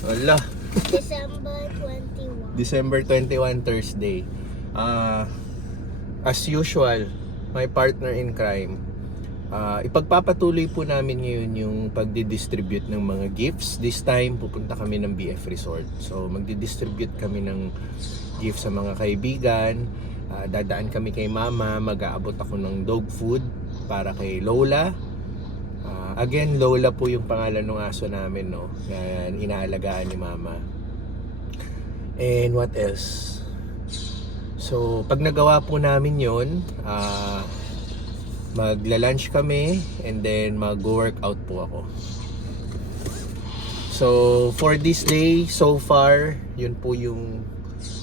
Wala. December 21. December 21, Thursday. As usual, my partner in crime, ipagpapatuloy po namin ngayon yung pagdi-distribute ng mga gifts. This time, pupunta kami ng BF Resort. So, magdi-distribute kami ng gifts sa mga kaibigan. Dadaan kami kay Mama. Mag-aabot ako ng dog food para kay Lola. Again, Lola po yung pangalan ng aso namin, no? Yan, inaalagaan ni Mama. And what else? So, pag nagawa po namin yun, magla-lunch kami and then mag-workout po ako. So, for this day, so far, yun po yung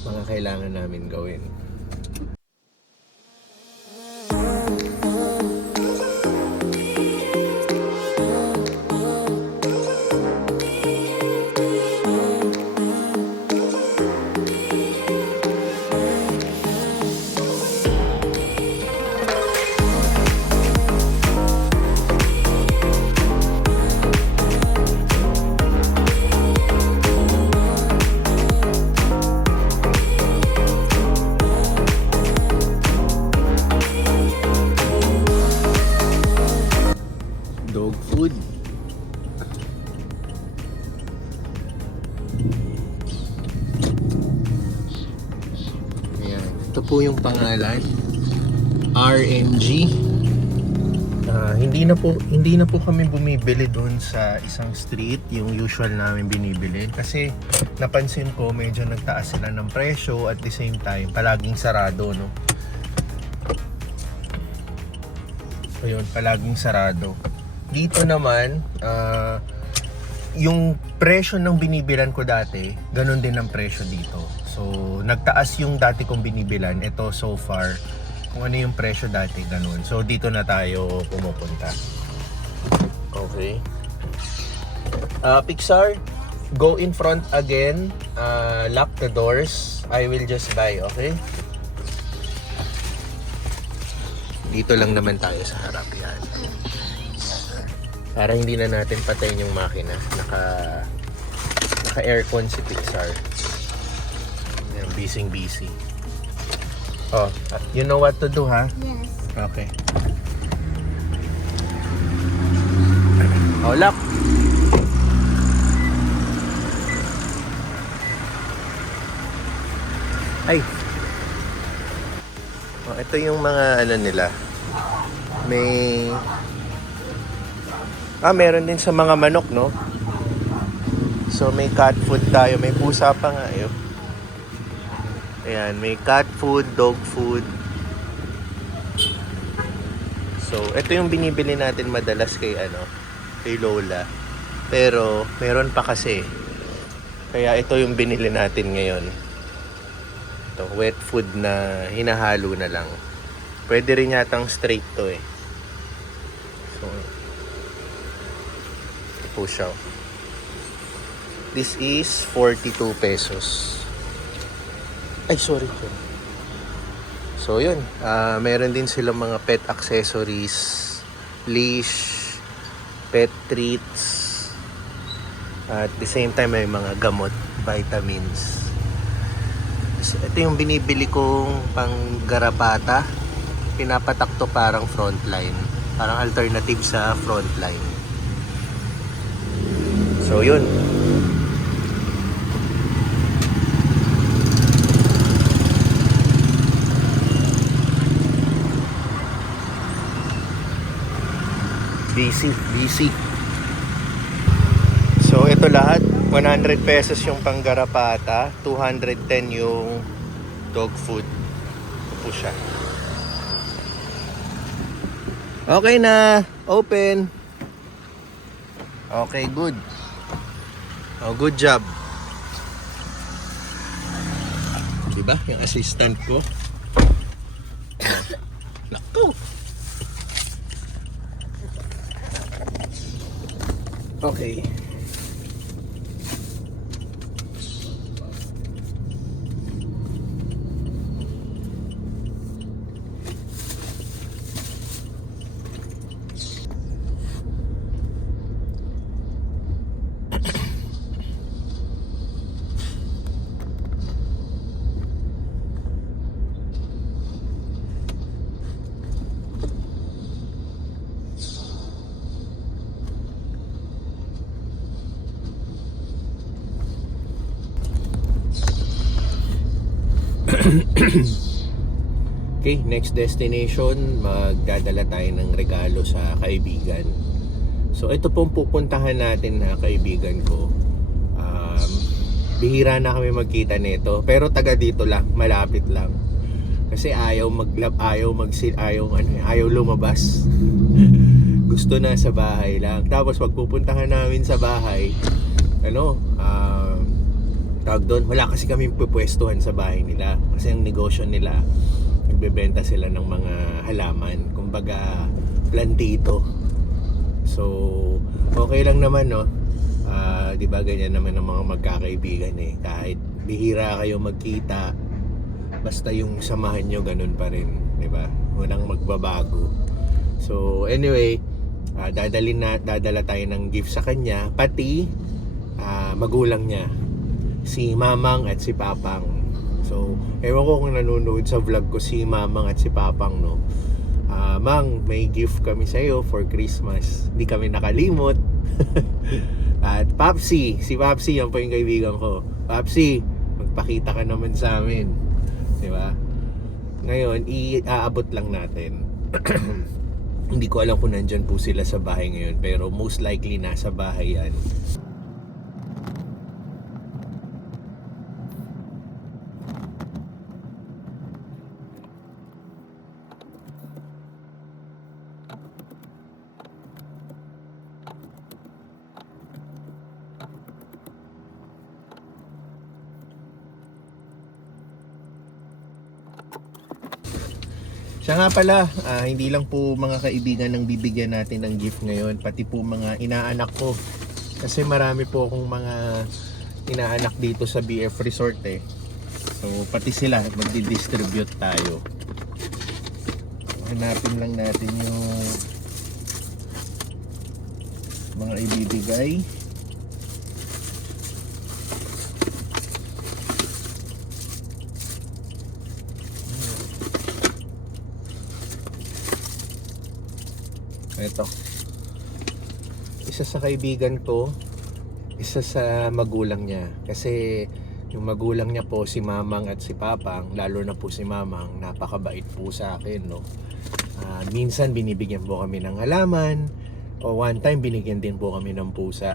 mga kailangan namin gawin. Dog food. Ayan. Ito po yung pangalan. RMG. Hindi na po kami bumibili doon sa isang street, yung usual namin binibili. Kasi napansin ko medyo nagtaas sila ng presyo at the same time palaging sarado, no? Ayun, palaging sarado. Dito naman, yung presyo ng binibilan ko dati, ganun din ang presyo dito. So, nagtaas yung dati kong binibilan. Ito so far, kung ano yung presyo dati, ganun. So, dito na tayo pumupunta. Okay. Pixar, go in front again. Lock the doors. I will just buy, okay? Dito lang naman tayo sa harap yan. Para hindi na natin patayin yung makina. Naka-aircon si Pixar. Yan, busy. Oh, you know what to do, ha? Yes. Okay. Oh, lock. Ay. Oh, ito yung mga ano nila. Meron din sa mga manok, no? So, may cat food tayo. May pusa pa nga, yun. Ayan, may cat food, dog food. So, ito yung binibili natin madalas kay Lola. Pero, meron pa kasi. Kaya ito yung binili natin ngayon. Ito, wet food na hinahalo na lang. Pwede rin yatang straight to eh. So, ito po siya. This is 42 pesos. Ay, sorry. So, yun. Meron din silang mga pet accessories, leash, pet treats. At the same time, may mga gamot, vitamins. So, ito yung binibili kong pang garapata. Pinapatak to parang frontline. Parang alternative sa frontline. So, yun. Busy. So, ito lahat. 100 pesos yung panggarapata. 210 yung dog food. Ito po siya. Okay na. Open. Okay, good. Oh, good job. Diba? Yung assistant ko. Naku. Okay. Okay, next destination, magdadala tayo ng regalo sa kaibigan. So ito pong pupuntahan natin na kaibigan ko. Bihira na kami magkita nito, pero taga dito lang, malapit lang. Kasi ayaw lumabas. Gusto na sa bahay lang. Tapos pagpupuntahan namin sa bahay, tawag doon, wala kasi kaming pupwestuhan sa bahay nila. Kasi ang negosyo nila, nagbebenta sila ng mga halaman, kumbaga plantito. So okay lang naman, no? 'Di ba ganyan naman ang mga magkakaibigan eh. Kahit bihira kayo magkita, basta yung samahan nyo ganun pa rin, 'di ba? Walang magbabago. So anyway, dadala tayo ng gift sa kanya, pati magulang niya, si Mamang at si Papang. So ewan ko kung nanonood sa vlog ko si Mamang at si Papang, no? Mang, may gift kami sa iyo for Christmas. Hindi kami nakalimot. At Papsi, si Papsi, yan po yung kaibigan ko. Papsi, magpakita ka naman sa amin. Di ba? Ngayon, iaabot lang natin. Hindi ko alam kung nandyan po sila sa bahay ngayon, pero most likely nasa bahay yan. Siya nga pala, hindi lang po mga kaibigan ang bibigyan natin ng gift ngayon, pati po mga inaanak ko. Kasi marami po akong mga inaanak dito sa BF Resort eh. So pati sila, magdi-distribute tayo. Hanapin lang natin yung mga ibibigay. Ito, isa sa kaibigan ko, isa sa magulang niya. Kasi yung magulang niya po, si Mamang at si Papang, lalo na po si Mamang, napakabait po sa akin, no? Minsan binibigyan po kami ng halaman, o one time binigyan din po kami ng pusa.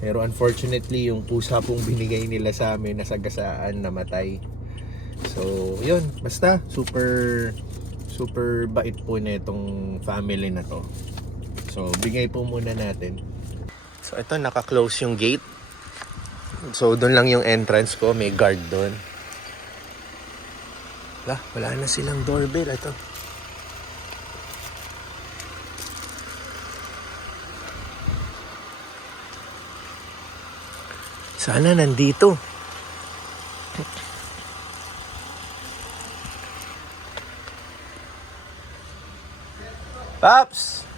Pero unfortunately, yung pusa pong binigay nila sa amin, nasagasaan, namatay. So yun, basta super bait po na itong family na to. So bigay po muna natin. So ito, naka-close yung gate. So doon lang yung entrance ko, may guard doon. Wala na silang doorbell. Ito, sana nandito. Paps!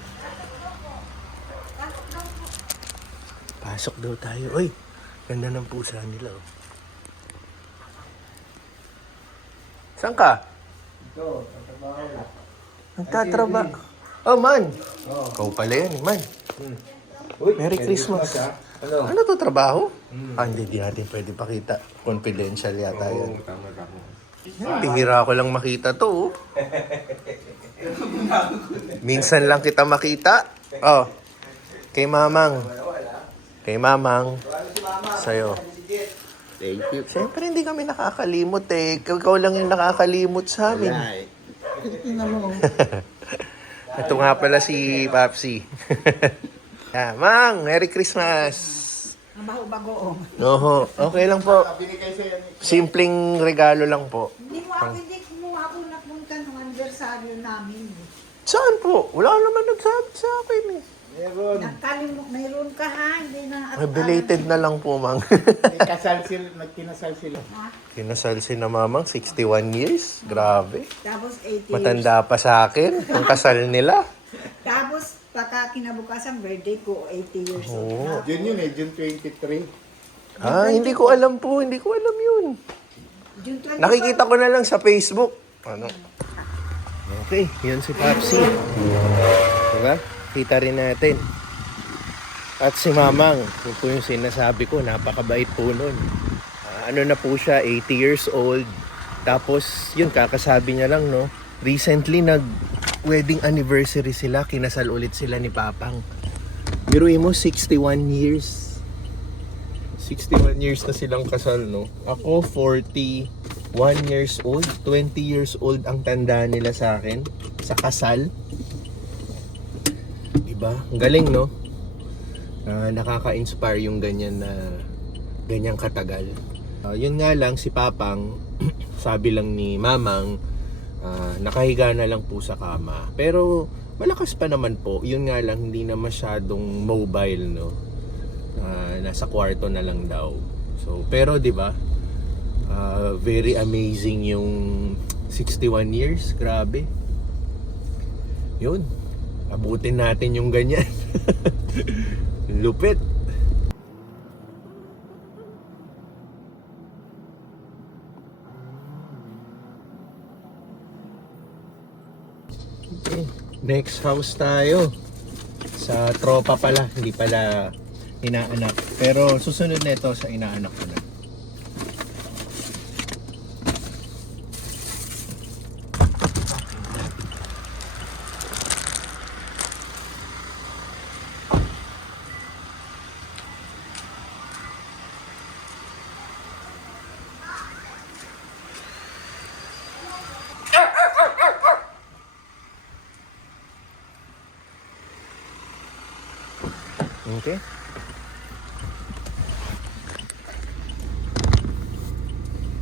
Pasok daw tayo. Uy, ganda ng pusa nila. Oh. Saan ka? Ito, tatrabaho na. Nagtatrabaho. Oh, man. Oh. Ikaw pala yan, man. Uy, Merry Christmas. Ano? Ano to, trabaho? Hindi natin pwede pakita. Confidential yata yan. Tama. Bihira ko lang makita to. Oh. Minsan lang kita makita. Oh. Kay Mamang. Kay Mamang. Sa'yo. Thank you. Siyempre hindi kami nakakalimot eh. Ikaw lang yung nakakalimot sa amin. Ito nga pala si Papsi. Mang, Merry Christmas. Ang bago-bago. Oho, okay lang po. Simpleng regalo lang po. Hindi mo ako napunta ng anniversaryo namin. Saan po? Wala naman nagsabi sa akin eh. Meron. Mayroon ka ha, hindi na... Belated na lang po, Mang. Nagkinasal sila. Ha? Kinasal si na Mamang, 61 years. Grabe. Tapos 80 years. Matanda pa sa akin, ang kasal nila. Tapos, pagka kinabukasan birthday ko, 80 years old. Oo. June yun eh, June 23. Hindi ko alam po. Hindi ko alam yun. June 24. Nakikita ko na lang sa Facebook. Ano? Okay, yun si Papsi. Diba? Kita rin natin. At si Mamang, yun po yung sinasabi ko, napakabait po nun. Ano na po siya, 80 years old. Tapos, yun, kakasabi niya lang, no? Recently, nag-wedding anniversary sila. Kinasal ulit sila ni Papang. Biruin mo, 61 years. 61 years na silang kasal, no? Ako, 41 years old. 20 years old ang tanda nila sa akin. Sa kasal. Diba? Ang galing, no? Nakaka-inspire yung ganyan na ganyang katagal. Yun nga lang, si Papang, sabi lang ni Mamang, nakahiga na lang po sa kama. Pero malakas pa naman po. Yun nga lang, hindi na masyadong mobile, no? Nasa kwarto na lang daw. So, pero 'di ba? Very amazing yung 61 years, grabe. Yun. Abutin natin yung ganyan. Lupit. Okay. Next house tayo. Sa tropa pala, hindi pala inaanak. Pero susunod na ito sa inaanak ko na. Okay.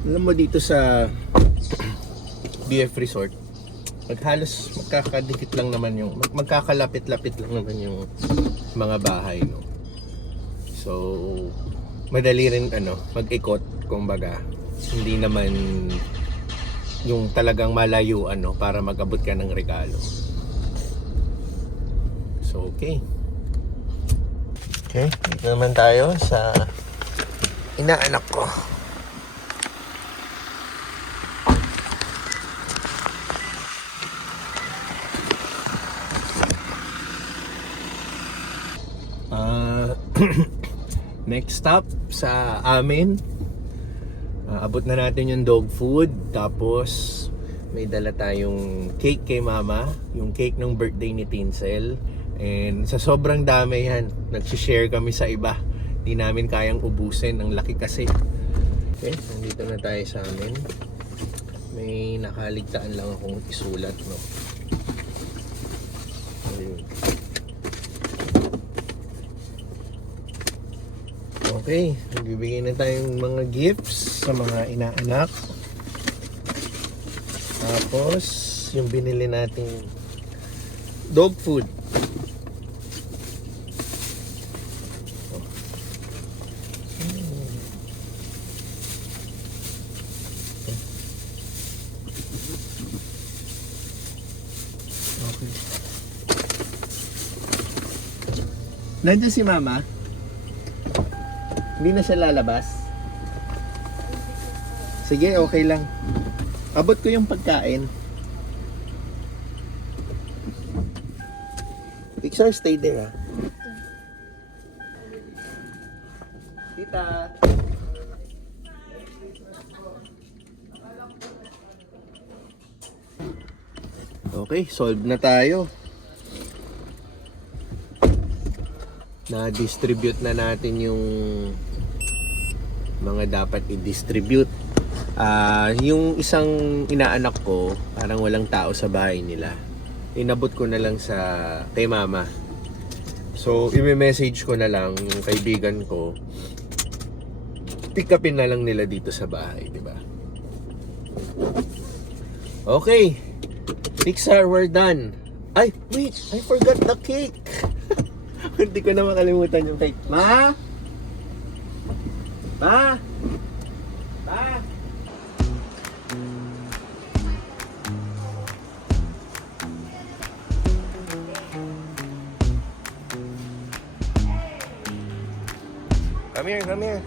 Alam mo dito sa BF Resort, halos magkakadikit lang naman yung magkakalapit-lapit lang naman yung mga bahay, no. So madali rin mag-ikot, kumbaga. Hindi naman yung talagang malayuan, no, para mag-abot ka ng regalo. So okay. Okay, dito naman tayo sa inaanak ko. Next stop sa amin, abot na natin yung dog food. Tapos may dala tayong cake kay Mama, yung cake ng birthday ni Tinsel. And sa sobrang dami yan, nagsishare kami sa iba. Hindi namin kayang ubusin, ang laki kasi. Okay, nandito na tayo sa amin. May nakaligtaan lang akong isulat, no. Ayun. Okay, nagbibigay na tayong mga gifts sa mga inaanak. Tapos yung binili nating dog food. Okay. Nandiyan si Mama? Hindi na siya lalabas? Sige, okay lang. Abot ko yung pagkain. Pixar, stay there, ha? Tita! Okay, solve na tayo. Na-distribute na natin yung mga dapat i-distribute. Yung isang inaanak ko, parang walang tao sa bahay nila. Inabot ko na lang sa kay Mama. So, i-message ko na lang yung kaibigan ko. Pick upin na lang nila dito sa bahay, di ba? Okay. Pixar, we're done. Ay, wait, I forgot the cake. Hindi ko na makalimutan yung cake. Ma? Ma? Ma? Come here, come here.